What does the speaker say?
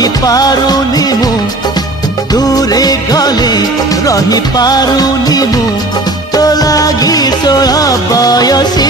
रही पारुनी मु दूरे गले रही पारुनी मु तो लागी 16 बयसी